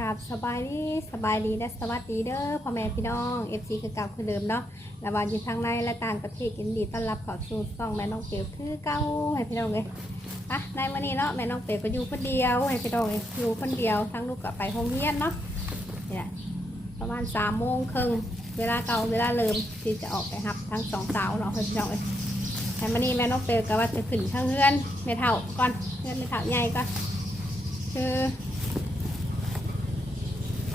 กับสบายดีสบายดีและสวัสดีเด้อพ่อแม่พี่น้องเอฟซีคือเก่าคือเดิมเนาะและวันอยู่ทางในและต่างประเทศยินดีต้อนรับเขอสู่ซ่องแม่น้องเปียวคือเก่าให้พี่น้องเลยอะในวันนี้เนาะแม่น้องเปียวก็อยู่คนเดียวให้พี่น้องเลยอยู่คนเดียวทั้งลูกก็ไปโรงเรียนเนาะเนี่ยประมาณสามโมงครึ่งเวลาเก่าเวลาเริ่มที่จะออกไปรับทั้งสองสาวเนาะให้พี่น้องเลยแต่วันนี้แม่น้องเปียวก็ว่าจะขึ้นข้างเฮือนแม่เท่าก่อนเฮือนแม่เท่าใหญ่ก่อนคือ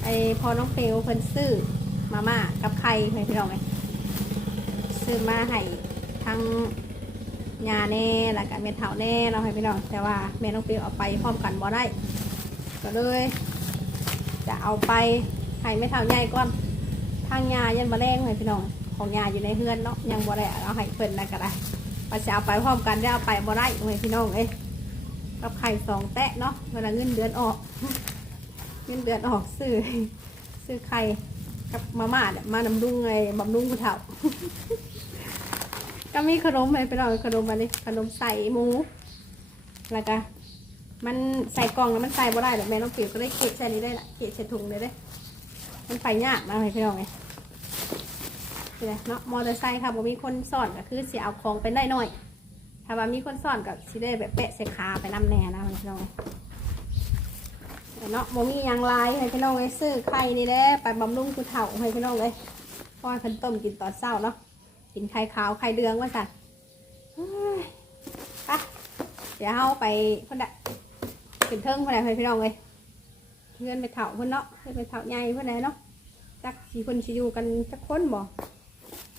ไอพอน้องเปลวเพิ่นซื้อมาม่ากับไข่ให้พี่น้องไงซื้อมาให้ทั้งยาแน่แล้วก็เม็ดเถาแน่เราให้พี่น้องแต่ว่าแม่น้องเปลวเอาไปพร้อมกันบ่ได้ ก็เลย จะเอาไปให้เม็ดเถาใหญ่ก่อนทางยายันบะแรงให้พี่น้องของยาอยู่ในเฮือนเนาะยังบ่ได้เอาให้เพิ่นนะก็ได้ว่าจะเอาไปพร้อมกันได้เอาไปบ่ได้ให้พี่น้องเอ้ยกับไข่สองแตะเนาะเวลาเงินเดือนออก เงินเดือนออกซื้อซื้อไข่กับมาม่าเนี่ยมานำดุงไงบำรุงผู้เฒ่า ก็มีขนมไปไปลองขนมอันนี้ขนมใส่หมูแล้วก็มันใส่กล่องแล้วมันใส่บ่ได้หรอกแม่น้องปิ๋วก็ได้เกะใส่นี้ได้ละเกะใส่ถุงเลยได้ มันไปยากนะให้พี่น้องไงนี่แหละเนาะมอเตอร์ไซค์ค่ะบ่มีคนสอนก็คือสิเอาของไปได้หน่อย ถ้าว่ามีคนสอนก็สิได้แบบเปะใส่ขาไปนำแน่นะพี่น้อง เนาะโมมีหยังลายให้พี่น้องเลยซื้อไข่นี่แหละไปบำรุงผู้เฒ่าให้พี่น้องเลยเพราะว่าเพิ่นต้มกินตอนเช้าเนาะกินไข่ขาวไข่เดืองว่าสั่นเฮ้ยไปเดี๋ยวเราไปเพิ่นดะขึ้นเทิงเพิ่นดให้พี่น้องเลยเพื่อนไปเฒ่าเพิ่นเนาะเพื่อนไปเฒ่าใหญ่เพิ่นไหนเนาะจักสีเพิ่นสิอยู่กันจักคนบ่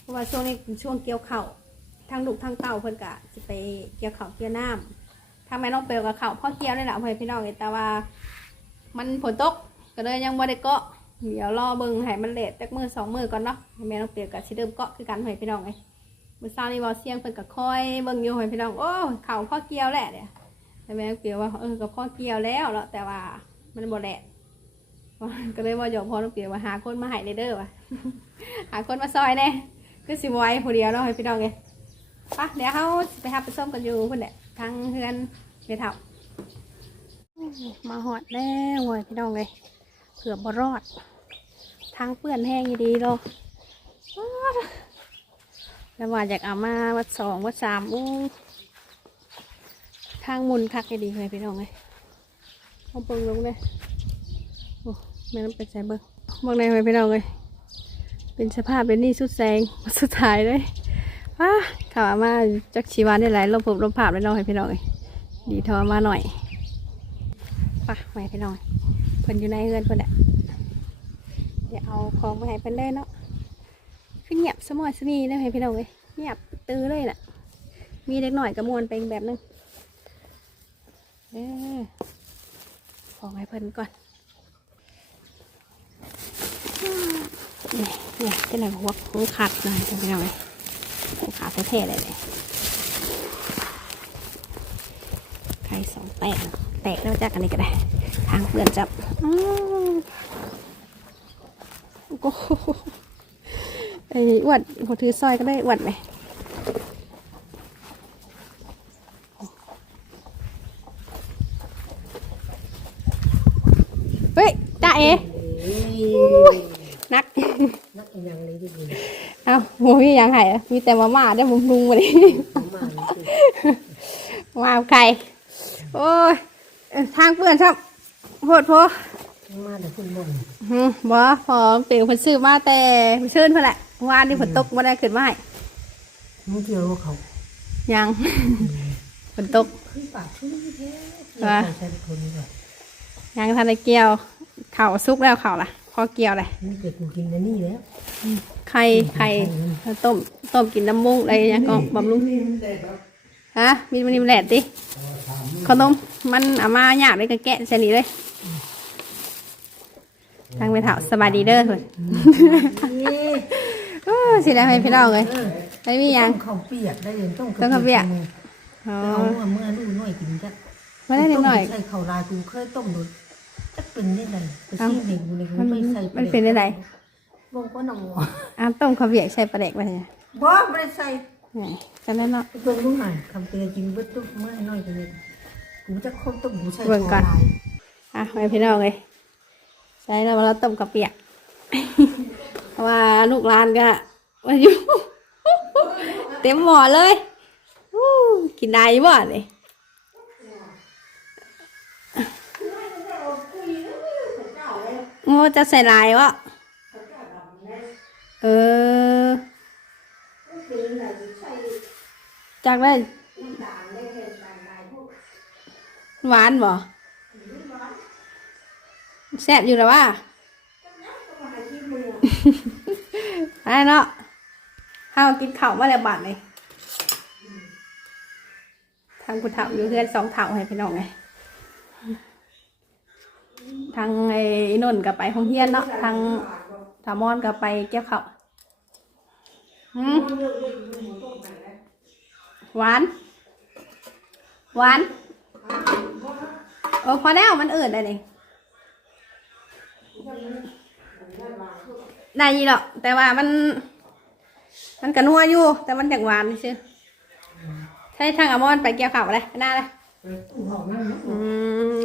เพราะว่าช่วงนี้เป็นช่วงเกี่ยวข้าวทางลูกทางเต่าเพิ่นกะสิไปเกี่ยวข้าวเกี่ยวน้ำทางแม่น้องเปลวกับข้าวพ่อเกี่ยวนี่แหละให้พี่น้องเลยแต่ว่า มันฝนตกก็เลยยังบ่ได้เกาะเดี๋ยวรอเบิ่งให้มันเลทจักมือสองมือก่อนเนาะแม่น้องเปียกกับสิเดิมเกาะคือกันให้พี่น้องไอ้มื้อเช้านี้บ่เสียงเพิ่นก็คอยเบิ่งอยู่ให้พี่น้องโอ้เข่าพ่อเกี่ยวแหละเนี่ยแต่แม่น้องเปียกว่าเออก็พ่อเกี่ยวแล้วเนาะแต่ว่ามันบ่แหลดก็เลยว่าหยอกพ่อน้องเปียกว่าหาคนมาให้เด้อว่ะหาคนมาซอยแน่คือสิบไหวผู้เดียวเนาะให้พี่น้องไงไปเดี๋ยวเฮาไปหาไปส้มกันอยู่พุ่นแหละทางเฮือนไปเฒ่า มาหอดแล้วเว้ยพี่น้องเลยเกือบรอด ทางเปื้อนแห้งอยู่ดีเนาะอ้าวแล้วว่าอยากเอามาวัดสองวัดสามอู้ทางมุนคักให้ดีเลยพี่น้องเลยเอาเบิ่งลงเลยโอ้แม่น้ำเป็นใจเบิ่งเบิ่งในเลยพี่น้องเลยเป็นสภาพเป็นนี่สุดแสงสุดท้ายเลยว้าข่าวมาจักชีวานได้หลายลมผมลมภาพเลยเนาะให้พี่น้องเลยดีทอมาหน่อย ปะไว้พี่น้องเพิ่นอยู่ในเรือนเพิ่นแหละเดี๋ยวเอาของไปให้เพิ่นเลยเนาะคือเงียบสมอยสมีเลยให้พี่น้องเลยเงียบตื้อเลยน่ะมีเล็กหน่อยกระมวลไปอีกแบบนึงเออของให้เพิ่นก่อนเนี่ยเนี่ยที่ไหนหัวหัวขาดหน่อยให้พี่น้องเลยหัวขาดแท้ๆเลยเลยไข่สองแตก แตกแล้วจากอันนี้ก็ได้ ทางเพื่อนจับอ้าวโอ้โหไอ้อวดหัวถือซอยก็ได้อวดไหมเฮ้ยจ้าเอ๋นัก นักอีหยังเลยที่ดีเอ้าโมมีหยังไห้อะมีแต่มาม่าได้มุมลุงมาดิมาเลยสิมาเอาไก่โอ้ย เอ้ยทางเพื่อนชอบโหดโพมาแต่คุณมนอืมบ่พอเปียวเพิ่นซื้อมาแต่เชิญเพิ่นแหละเมื่อวานนี่ฝนตกบ่ได้ขึ้นมาให้มึงเจอว่าเขายังฝนตกขึ้นปากชุ่มแท้ว่ะ ใช้คนนี้ก่อนยังทันได้เกี่ยวข้าวสุกแล้วข้าวล่ะพอเกี่ยวเลยนี่เกิดกูกินอันนี่แล้วไข่ไข่ต้มต้มกินน้ำมุ้งอะไรอย่างเงี้ยก็บำรุงฮะมีมันนี่มันแหลดติ ขนมมันเอามาหยาบเลยก็แกะใส่นี่เลยทางไปเถาสบายดีเด้อเพิ่นนี่โอ้สิได้ให้พี่น้องเลยไม่มีหยังข้าวเปียกได้เลยต้องต้องข้าวเปียก อ๋อเอาเมื่อนู่นหน่อยกินจ้ะไม่ได้นิดหน่อยใส่ข้าวลายกูเคยต้มดูจะเป็นได้ไงไปซีเด็กกูเลยกูมันไม่ใส่มันเป็นได้ไงบอกว่าหนออ้าวต้มข้าวเบียกใส่ปลาเด็กไปเนี่ยบ่ไม่ได้ใส่ ไงจะได้เนาะไปเบิ่งดูหน่อยคำเตือนจริงเบิดตุ๊บเมื่อหน่อยกันเลยกูจะคนต้มกูใส่เบิ่งก่อนข้าวลายอะไว้พี่น้องเลยใช่แล้วเราต้มกระเปียกเพราะว่าลูกหลานก็มาอยู่เต็มหม้อเลยอู้กินได้บ่เลยโอ้จะใส่ลายวะเออ จากได้หวานบ่แซ่บอยู่แล้วว่าไอ้เนาะข้าวกินข้าวมาแล้วบาทเลยทางคุณเฒ่าอยู่เพื่อนสองเฒ่าให้พี่น้องไงทางไอ้นนท์กับไปห้องเฮียนเนาะทางถามอนกับไปเก็บข้าวหืม หวาน หวานเออพอแล้วมันอื่นได้เลยได้อยี่หรอกแต่ว่ามัน มันกระนัวอยู่ แต่มันจากหวานใช่ใช่ทางอมอนไปเกี่ยวข่าวอะไรหน้าเลยตู้หอมนั่นเนาะอื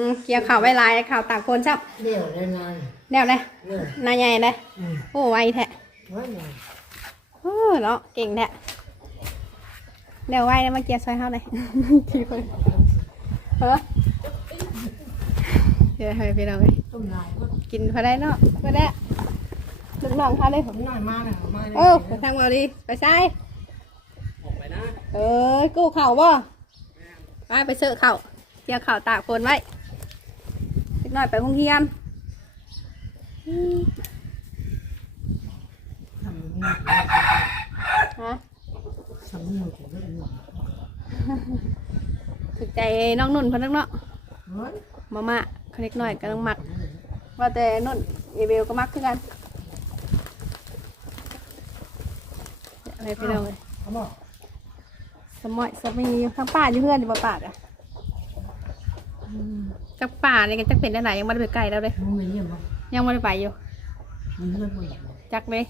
มเกี่ยวข่าวไว้ลายข่าวตากคนชับเดี๋ยวได้นานเดี๋ยวเลยเดี๋ยวนายใหญ่เลยอืมโอ้ไวแท้ไว้หน่อยโอ้เนาะเก่งแท้ เดี๋ยวไวแล้วมาเกี่ยวซอยเท่าไหร่ทีคนเฮ้อเดี๋ยวให้พี่น้องเลยต้มลายก็กินพอได้เนาะพอได้ลูกน้องพาเลยผมน้อยมากนะมาเลยโอ้ไปทางเอาดีไปใช่เอ้ยกู้เข่าบ่ไปไปเสิร์ฟเข่าเกี่ยวเข่าตากฝนไว้เล็กน้อยไปโรงเรียนอืม ทำอย่างนี้ ฮะ ทำอย่างนี้ถึงได้หมดถึกใจน้องนุ่นเพิ่นนักเนาะเฮ้ยมาม่าเขาเล็กน้อยกำลังหมัก ว่าแต่นุ่นเอเบลก็มักคือกันอะไรพี่น้องเลยเขาบอกสมอยสมีทั้งป่าอยู่เพื่อนอยู่บ่ป่าอะจักป่าเนี่ยกันจักเป็นได้ไหนยังไม่ได้ไปไกลแล้วเลยมึงไม่เยี่ยมมั้งยังไม่ได้ไปอยู่มึงเพื่อนมึงอยากจักเลย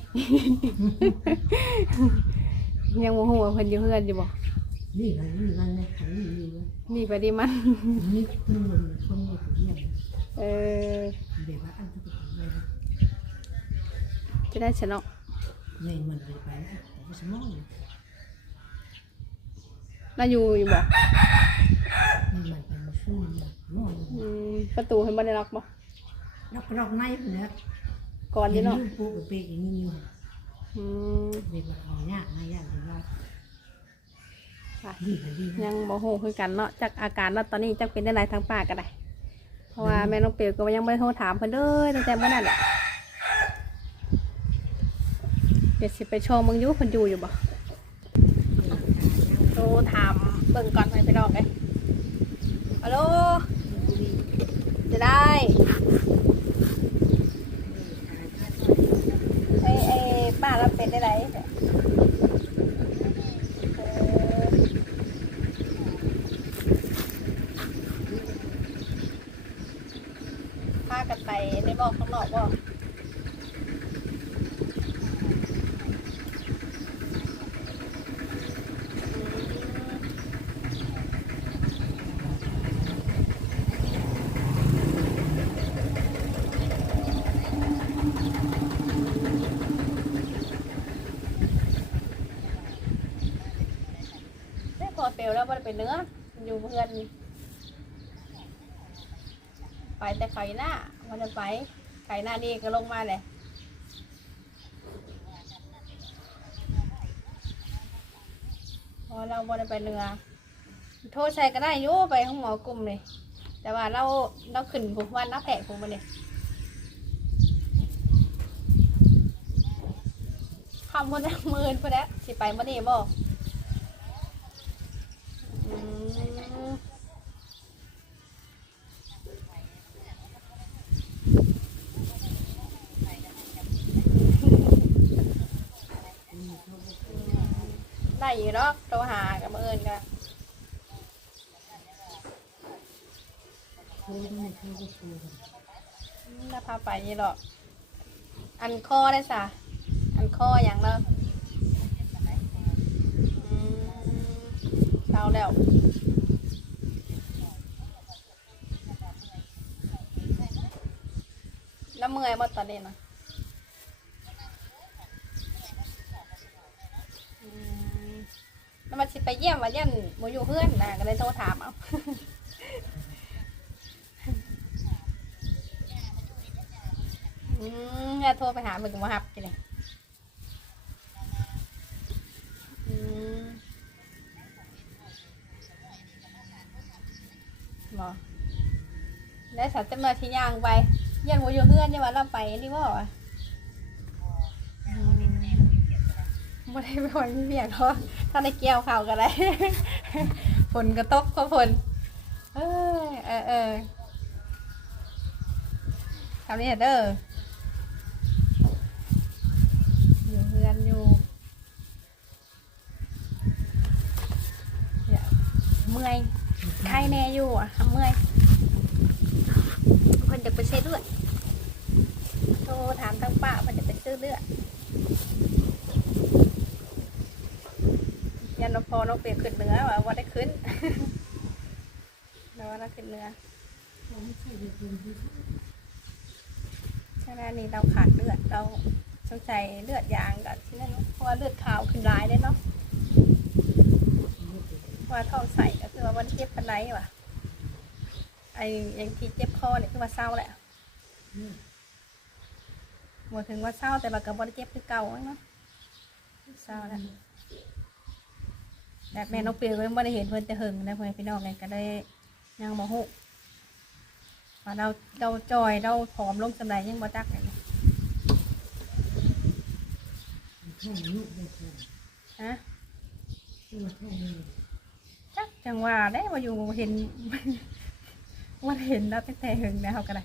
ยังโมโหว่าเพิ่นอยู่เพื่อนอยู่บ่นี่ไงนี่ไงเนี่ยนี่อยู่เลยนี่ไปดีมัน นี่คือมันคนนี้ถึงเยี่ยมเออเดี๋ยวว่าอันที่จะไปเลยจะได้ชนะในมันไปไปนะผมก็สมองนี่เราอยู่อยู่บ่มันไปมาสู้เนี่ยมองอืมประตูให้บ่ได้ล็อกบ่นักรอกในเนี่ยก่อนเห็ที่นเนาะ ลูกปูกับเป๊กอย่างนี้อยู่ อืมเด็กมาเอายากนะยากเลยว่าไปดีเลยดียังโมโหคือกันเนาะจากอาการเนาะตอนนี้จักเป็นได้ไรทางป่าก็ได้ เพราะว่าแม่น้องเปียวก็ยังไม่ได้โทรถามเพิ่นเลยตั้งแต่เมื่อนั้นแหละเดี๋ยวสิไปโชว์มึงอยู่เพิ่นอยู่อยู่บ่โทรถามเบิ่งก่อนให้ไปลองเลยฮัลโหลจะได้ไอ้ไอ้ ป้ารับเป็นได้ไรพากันไปในบอกข้างนอกบ่ได้พอ เปลวแล้วมันเป็นเนื้ออยู่เพื่อนไปแต่ไข่หน้ามันจะไปไข่หน้านี่ก็ลงมาเลยพอเราบ่ได้ไปเรือโทรใช้ก็ได้อยู่ไปห้องหมอกลุ่มเลยแต่ว่าเราเราขึ้นผมวันนับแผลผมมาเนี่ยคำคนละหมื่นพอแล้วสิไปมานี่บ่อืม ได้อยู่เนาะ โทรหากับเอิญกันโค้งไม่โค้งก็โค้งถ้าพาไปนี่หรอกอันข้อได้สะอันข้ออย่างเนาะอืมเช้าแล้วแล้วเมื่อยมาตอนนี้นะ แล้วมันสิไปเยี่ยมว่าเยันโมอยู่เพื่อนนะก็เลยโทรถามเอาอืมอย่าโทรไปหามึงมาหับกันเลยอืมบอแล้วสัตว์จำนวนที่ย่างไปเยันโมอยู่เพื่อนจะว่าเราไปนี่บ่ ไม่ได้ไปวันเบียดเพราะถ้าได้เกี่ยวข่าวกันเลยฝนกระตกก็ฝนเออเออเออทำนี่เด้ออยู่เพื่อนอยู่เดี๋ยเมื่อยใครแน่อยู่อะเมื่อยเพิ่นจะไปเช็ดเลือดโทรถามทางป้าเพิ่นจะไปซื้อเลือดยัน พอน้องเปียขึ้นเหนื้อว่าว่าได้ขึ้นแล้วว่าได้ขึ้นเหนื้อใช่เด็กเรียนที่ใช่ไหมนี่เราขาดเลือดเราสงสัยเลือดยางกับที่นั่นเพราะว่าเลือดขาวขึ้นร้ายเลยเนาะว่าท้องใส่ก็คือว่าวันเจ็บปันไรว่ะไอ้อยังที่เจ็บคอเนี่ยคือว่าเศร้าแหละหมดถึงว่าเศร้าแต่ว่ากับบริเจ็บคือเก่าเนาะเศร้าแล้ว แบบแม่น้องเปียก็ยังไม่ได้เห็นเพิ่นจะหึงนะเพื่อนพี่น้องไงก็ได้ยังมาหุว่าเราเราจอยเราผอมลงสำไรยังบ่จักเลยแค่ลูกเด็กเลยฮะจักจังว่าได้มาอยู่เห็นว่าเห็นแล้วแต่หึงนะเขาก็ได้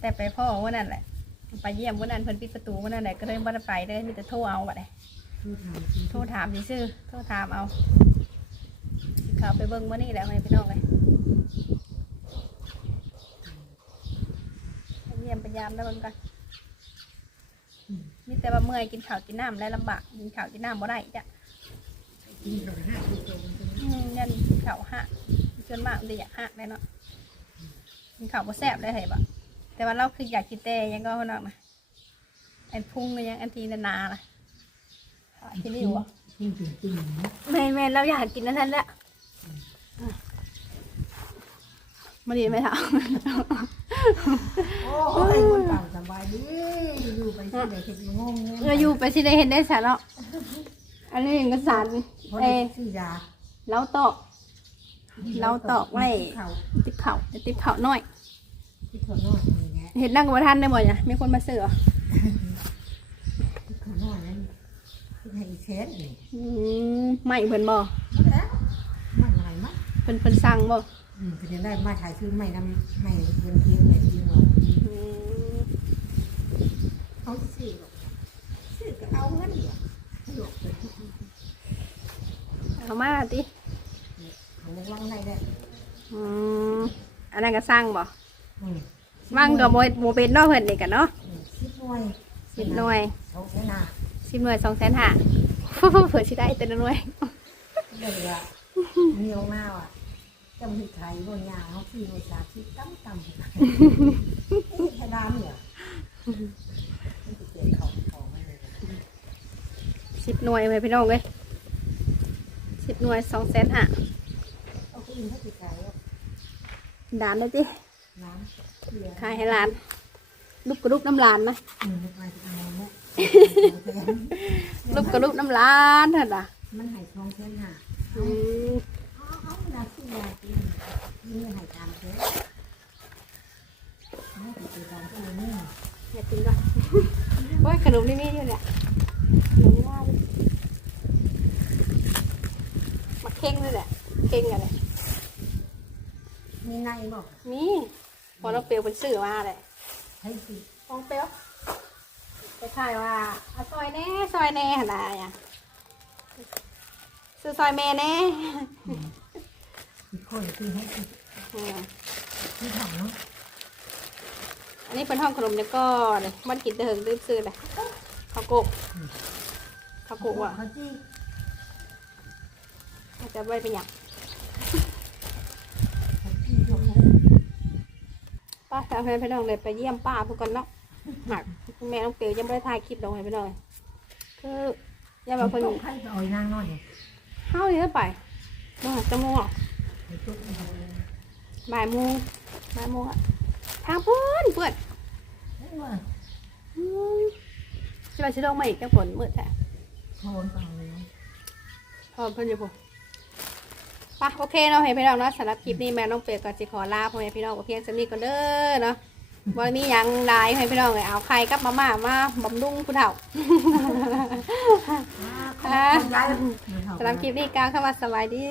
แต่ไปพ่อวันนั้นแหละไปเยี่ยมวันนั้นเพิ่นปิดประตูวันนั้นแหละก็เลยบ่ได้ไปเลยมีแต่โทรเอาบัดนี้ โทรถามซื่อๆโทรถามเอาสิเขาไปเบิ่งมื้อนี้แหละให้พี่น้องเลยไปเยี่ยมไปยามแล้วเบิ่งกันมีแต่ว่าเมื่อยกินข้าวกินน้ำและลำบากกินข้าวกินน้ำบ่ได้จ้ะกินกับห้าตัวโตมันจะอืมยันเขาวหักจนมากมันจะอยากหักเลยเนาะกินข้าวบ่แซ่บเลยเหรอบ่แต่ว่าเราคืออยากกินแต่ยังก็เนาะนะไอ้พุงมันยังอันทีนานาๆนะหา กินได้อยู่บ่กินเป็นจริงนะแม่แม่เราอยากกินนั่นนั่นแหละมาดีไหมคะโอ้ยคนเก่าสบายดีอยู่ไปที่ไหนเห็นงงเราอยู่ไปที่ได้เห็นได้สารเนาะอันนี้เอกสารเพราะเอซื้อยาเราตอกเราตอกไว้เขาติบเข่าติบเข่าน้อยที่เขาน้อยนี่แหละเห็นนั่งกับท่านได้บ่เนี่ยมีคนมาซื้อเหรอที่เขาน้อยนั้นที่ ให้อีเชนนี่อืมไม่เพิ่นบ่แล้วไม่ไหวมั้งเพิ่นเพิ่นสั่งบ่อืมจะได้มาถ่ายชื่อไม่นำไม่เงินเพียงไม่เพียงเราอืมเขาซื้อหรอกซื้อก็เอาเงินเดียวหลอกไปเอามาติเขาวางในได้อืมอันนั้นก็สั่งบ่อืมว่างก็บ่บ่เป็นเนาะเพิ่นนี่กันเนาะอืมสิบหน่วยสิบหน่วย เขาแค่นา สิบหน่วยสองแสนห้าเผื่อสิได้แต่ละหน่วยเดี๋ยวละเหนียวหน้าอะจำผิดไทยบนยาเขาคือหน่วยสาธิตตั้มตั้มแค่ดามเนี่ยมันจะเกิดเขาเขาไม่เลยสิบหน่วยไปพี่น้องเลยสิบหน่วยสองแสนห้าเอาขึ้นถ้าติดใจแล้วดานเลยจิน้ำเกลือขายให้ร้าน ลูกกระลุกน้ำลานนะ ลูกกระลุกน้ำลานเถอะนะมันหายทองเส้นหาอืมเอาเวลาที่ยากินนี่หายตามเส้นไม่ติดตัวตามตัวนี่อยากกินก่อนโอ้ยขนมนี่มีอยู่เนี่ยขนมนี่ว่ามาเข่งเลยแหละเข่งกันเลยมีในบอกมีพอน้องเปียวเป็นสื่อมาเลยให้สิน้องเปียว ไปถ่ายว่าเอาซอยแน่ซอยแน่หนนาอย่างซื้อซอยแม่แน่อีกคนคือให้สิอืมที่ถังเนาะอันนี้เป็นห้องขนมแล้วก็เนี่ยมันกินแต่เหิงดื้อซื้อเลยข้าวโกกข้าวโกกว่ะเขาจี้อาจจะไว้เป็นอย่างเขาจี้ยกให้ป้าสาวแฟนพี่น้องเลยไปเยี่ยมป้าพวกกันเนาะหมัก แม่น้องเปียวยังไม่ได้ถ่ายคลิปลงให้พี่น้องคือยังแบบเพิ่นต้องให้เอาอีนางน้อยเฮาเยอะไปบ่หักจะโมงหรอกไปจุ๊บเอาเลยบ่ายโมงบ่ายโมงอะทางเพื่อนเพื่อนเฮ้ยว่าอืมใช่ไหมชิลงมาอีกจังฝนมืดแท้ โทนเปล่าเลย พอเพิ่นอยู่ผมปะโอเคเนาะให้พี่น้องเนาะสำหรับคลิปนี้แม่น้องเปียก็สิขอลาพ่อแม่พี่น้องกับเพียงสำนี้ก่อนเด้อเนาะ บ่มีหยังหลายให้พี่น้องเลยเอาไข่กับมาม่ามาบำรุงผู้เฒ่า อ่าขอบคุณยาย สำหรับคลิปนี้ก้าวเข้ามาสบายดี